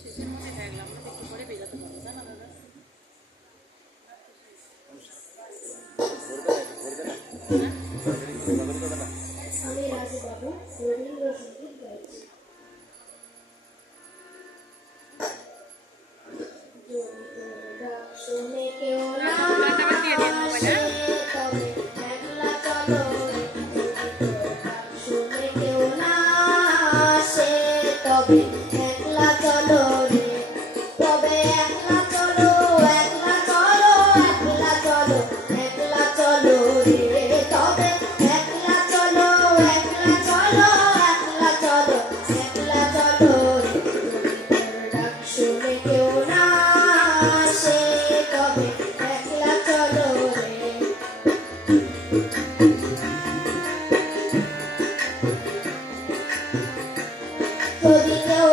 শেষের মধ্যে হয়ে গেলাম, আমরা একটু পরে বেরোতে পারবো, জানো দাদা? আমি রাজু বাবু রবীন্দ্রসঙ্গীত গাইছি। শুনে কেউ না আসে তবে একলা চলো রে, শুনে কেউ না আসে তবে একলা চলো রে, তবে একলা চলো, একলা চলো, একলা চলো, একলা চলো রে, তবে একলা চলো, একলা চলো, একলা চলো, একলা চলো রে, ডাক শুনে কেউ না আসে তবে একলা চলো রে। যদি কেউ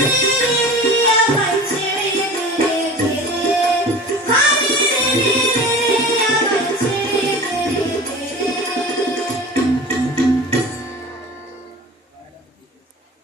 রে